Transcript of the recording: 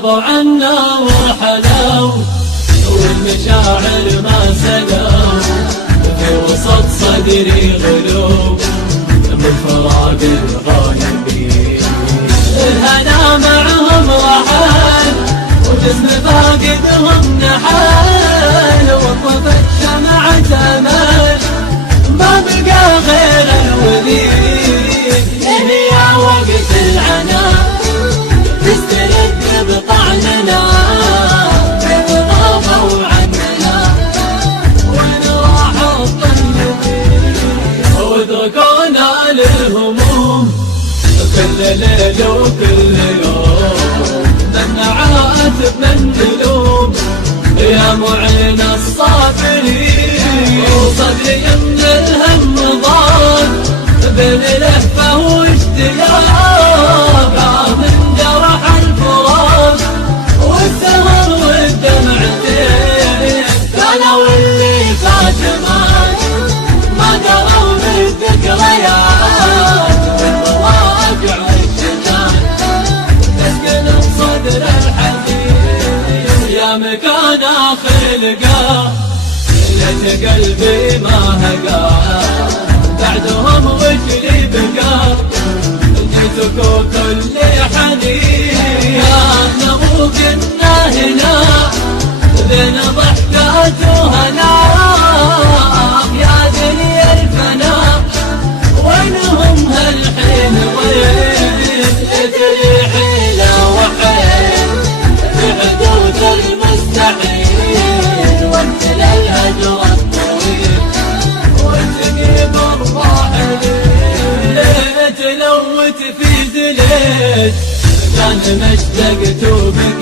غابوا عنا وحلوا والمشاعر ما سلوا في وسط صدري غلو من فراق الغايبين. الهنا معهم رحل وجسم فاقدهم نحل وطفت شمعة امل ما بقى غير الوليد. هي وقت العنا تسترد بطعننا غابوا عننا وين راحوا الطيبين واتركونا للهموم كل ليل وكل يوم منعات من نلوم يا معين الصابرين. وصدري من الهم ضاق بين لهفة واشتياق من جرح الفراق والسهر والدمعتين. قالوا اللي فات ما دروا بالذكريات والمواقع والشتات تسكن بصدر الحزين. يا مكان آخر لقاه ليت قلبي ما هقى بعدهم وجلي بقى جيتكوا كل حنين. يا نبوك إنا هنا بين ضحكات وهنا يا دنيا الفنا وينهم هالحين وين تدري حيلة وحيل في حدود المستحيل وانت للأجر الطويل وتجيب الراحلين. تلوت في زليت كان مشتقت بك